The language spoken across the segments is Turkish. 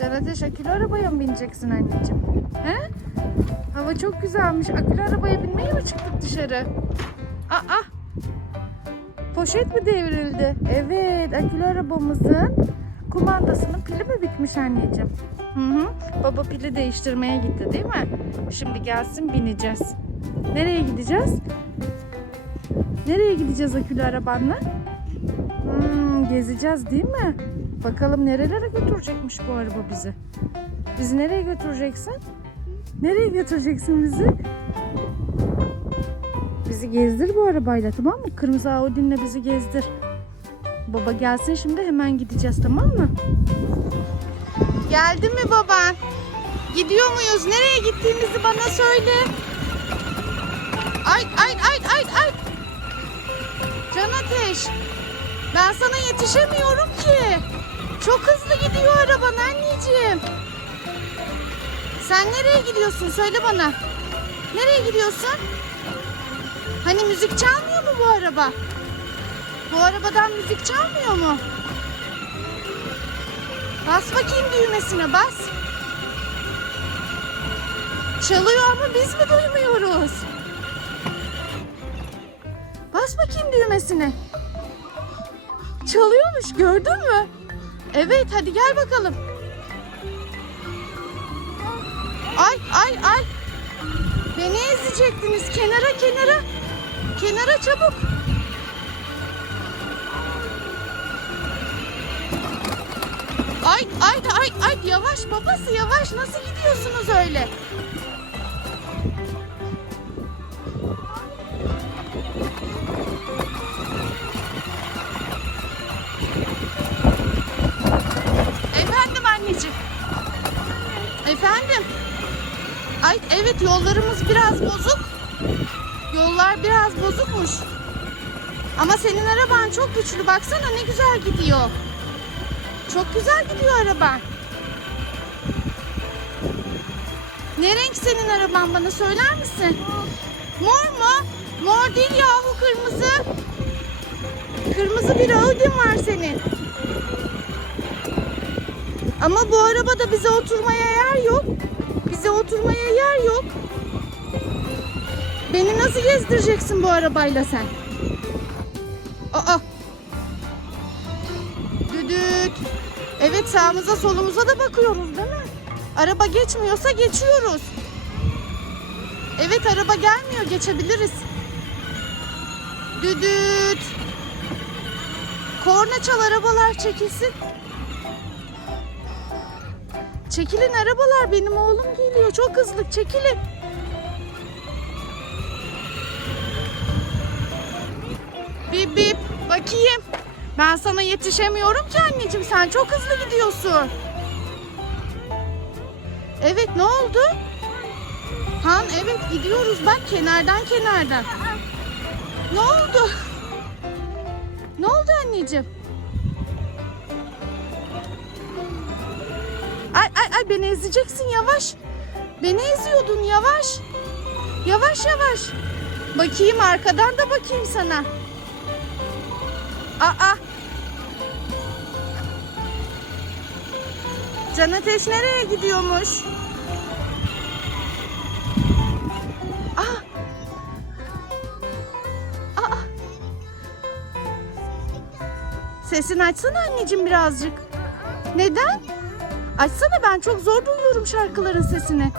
Can Ateş akülü arabaya mı bineceksin anneciğim? He? Hava çok güzelmiş. Akülü arabaya binmeye mi çıktık dışarı? Aa! Poşet mi devrildi? Evet, akülü arabamızın kumandasının pili mi bitmiş anneciğim? Hı hı. Baba pili değiştirmeye gitti değil mi? Şimdi gelsin bineceğiz. Nereye gideceğiz? Nereye gideceğiz akülü arabanla? Hmm, gezeceğiz değil mi? Bakalım nerelere götürecekmiş bu araba bizi. Bizi nereye götüreceksin? Nereye götüreceksin bizi? Bizi gezdir bu arabayla tamam mı? Kırmızı Audi'nle bizi gezdir. Baba gelsin şimdi hemen gideceğiz tamam mı? Geldin mi baban? Gidiyor muyuz? Nereye gittiğimizi bana söyle. Ay ay ay ay ay. Can Ateş. Ben sana yetişemiyorum ki. Çok hızlı gidiyor araban anneciğim. Sen nereye gidiyorsun? Söyle bana. Nereye gidiyorsun? Hani müzik çalmıyor mu bu araba? Bu arabadan müzik çalmıyor mu? Bas bakayım düğmesine bas. Çalıyor ama biz mi duymuyoruz? Bas bakayım düğmesine. Çalıyormuş gördün mü? Evet hadi gel bakalım. Ay ay ay. Beni ezecektiniz kenara kenara. Kenara çabuk. Ay ay ay ay yavaş babası yavaş nasıl gidiyorsunuz öyle? Ay evet yollarımız biraz bozuk. Yollar biraz bozukmuş. Ama senin araban çok güçlü. Baksana ne güzel gidiyor. Çok güzel gidiyor araban. Ne renk senin araban bana söyler misin? Mor mu? Mor değil yahu kırmızı. Kırmızı bir Audi'm var senin. Ama bu arabada bize oturmaya yer yok. Bize oturmaya yer yok. Beni nasıl gezdireceksin bu arabayla sen? Aa. Düdük. Evet sağımıza solumuza da bakıyoruz değil mi? Araba geçmiyorsa geçiyoruz. Evet araba gelmiyor geçebiliriz. Düdüt. Korna çal arabalar çekilsin. Çekilin arabalar benim oğlum geliyor. Çok hızlı çekilin. Bip bip bakayım. Ben sana yetişemiyorum ki anneciğim. Sen çok hızlı gidiyorsun. Evet ne oldu? Han evet gidiyoruz bak kenardan kenardan. Ne oldu? Ne oldu anneciğim? Ay beni ezeceksin yavaş. Beni eziyordun yavaş. Yavaş yavaş. Bakayım arkadan da bakayım sana. Aa. Can Ateş nereye gidiyormuş? Aa. Aa. Sesini açsana anneciğim birazcık. Neden? Açsana ben çok zor duyuyorum şarkıların sesini.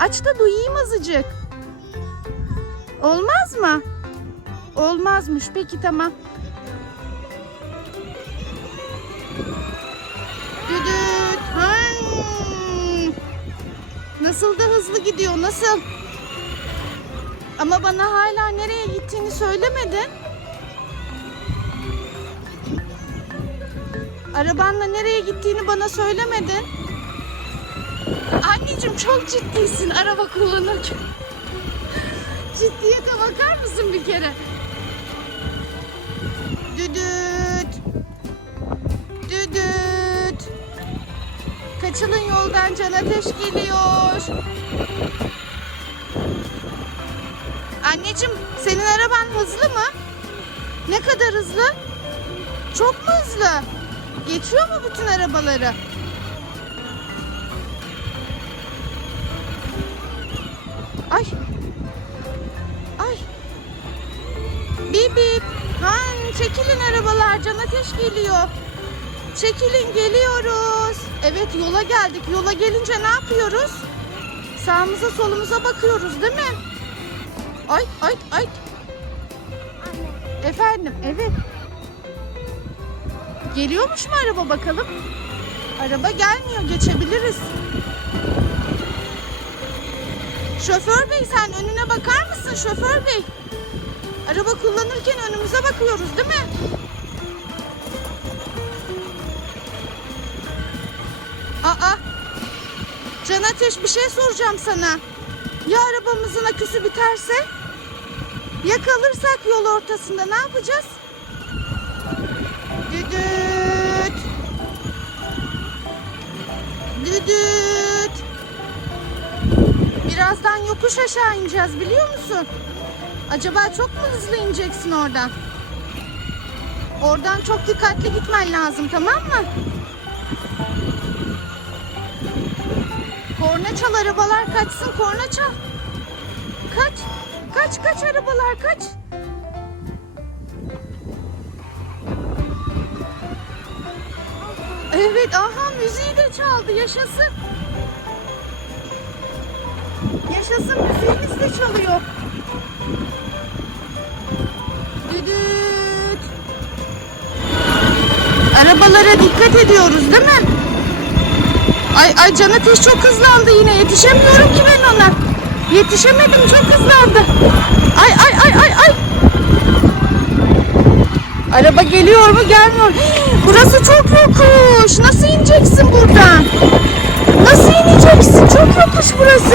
Aç da duyayım azıcık. Olmaz mı? Olmazmış. Peki tamam. Düdüt. Hmm. Nasıl da hızlı gidiyor. Nasıl? Ama bana hala nereye gittiğini söylemedin. Arabanla nereye gittiğini bana söylemedin. Anneciğim çok ciddisin araba kullanırken. Ciddiyete bakar mısın bir kere? Düdüt. Düdüt. Kaçılın yoldan can ateş geliyor. Anneciğim senin araban hızlı mı? Ne kadar hızlı? Çok mu hızlı? Geçiyor mu bütün arabaları? Ay. Ay. Bip bip. Han çekilin arabalar. Can ateş geliyor. Çekilin geliyoruz. Evet yola geldik. Yola gelince ne yapıyoruz? Sağımıza solumuza bakıyoruz değil mi? Ay ay ay. Efendim evet. Geliyormuş mu araba bakalım? Araba gelmiyor geçebiliriz. Şoför bey sen önüne bakar mısın şoför bey? Araba kullanırken önümüze bakıyoruz değil mi? Aa! Can Ateş bir şey soracağım sana. Ya arabamızın aküsü biterse? Ya kalırsak yol ortasında ne yapacağız? Yokuş aşağı ineceğiz biliyor musun? Acaba çok mu hızlı ineceksin oradan? Oradan çok dikkatli gitmen lazım tamam mı? Korna çal arabalar kaçsın korna çal. Kaç. Kaç kaç arabalar kaç. Evet aha müziği de çaldı yaşasın. Yaşasın müziğimiz de çalıyor. Düdüt. Arabalara dikkat ediyoruz değil mi? Ay ay Can Ateş çok hızlandı yine yetişemiyorum ki ben ona. Yetişemedim çok hızlandı. Ay ay ay ay ay. Araba geliyor mu gelmiyor. Burası çok yokuş. Nasıl ineceksin buradan? Nasıl ineceksin? Çok yokuş burası.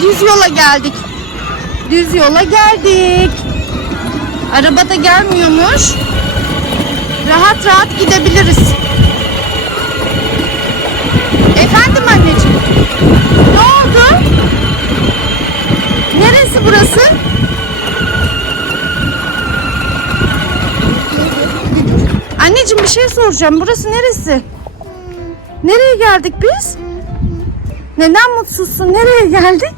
Düz yola geldik. Düz yola geldik. Araba da gelmiyormuş. Rahat rahat gidebiliriz. Efendim anneciğim. Ne oldu? Neresi burası? Anneciğim bir şey soracağım. Burası neresi? Nereye geldik biz? Neden mutsuzsun? Nereye geldik?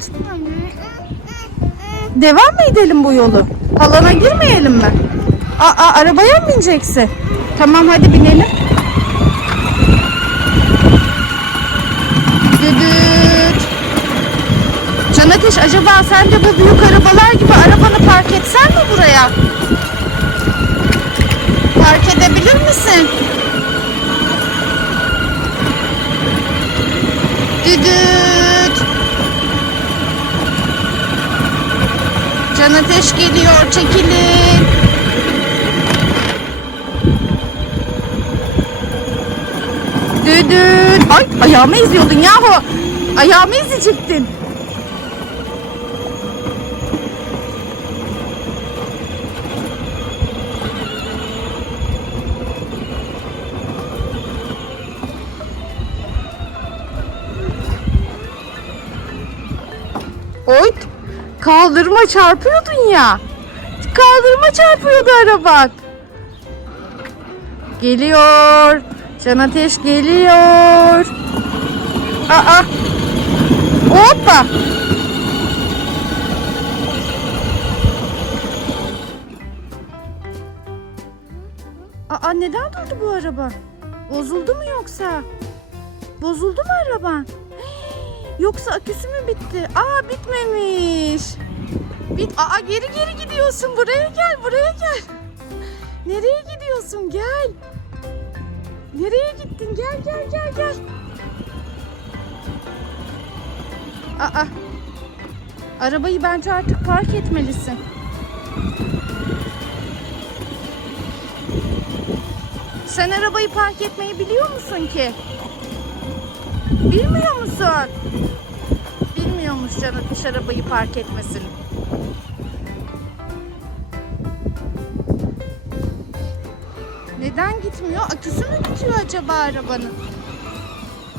Devam mı edelim bu yolu? Alana girmeyelim mi? Aa, arabaya mı bineceksin? Tamam hadi binelim. Düdüt. Can Ateş acaba sen de bu büyük arabalar gibi arabanı park etsen mi buraya? Park edebilir misin? Düdüt. Can Ateş geliyor çekilin. Düdüt. Ay ayağımı eziyordun yahu. Ayağımı ezecektin. Oy kaldırma çarpıyordun ya. Kaldırma çarpıyordu araban. Geliyor. Can Ateş geliyor. Aa. Hoppa. Aa neden durdu bu araba? Bozuldu mu yoksa? Bozuldu mu araban? Yoksa aküsü mü bitti? Aa bitmemiş. Bit Aa geri geri gidiyorsun. Buraya gel, buraya gel. Nereye gidiyorsun? Gel. Nereye gittin? Gel gel gel gel. Aa. Arabayı bence artık park etmelisin. Sen arabayı park etmeyi biliyor musun ki? Bilmiyor musun? Bilmiyormuş canı kış arabayı park etmesin. Neden gitmiyor? Aküsü mü bitiyor acaba arabanın?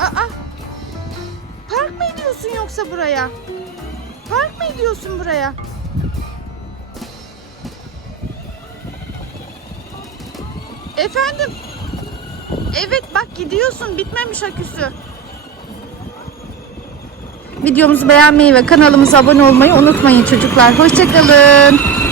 Aa! Park mı ediyorsun yoksa buraya? Park mı ediyorsun buraya? Efendim? Evet bak gidiyorsun bitmemiş aküsü. Videomuzu beğenmeyi ve kanalımıza abone olmayı unutmayın çocuklar. Hoşçakalın.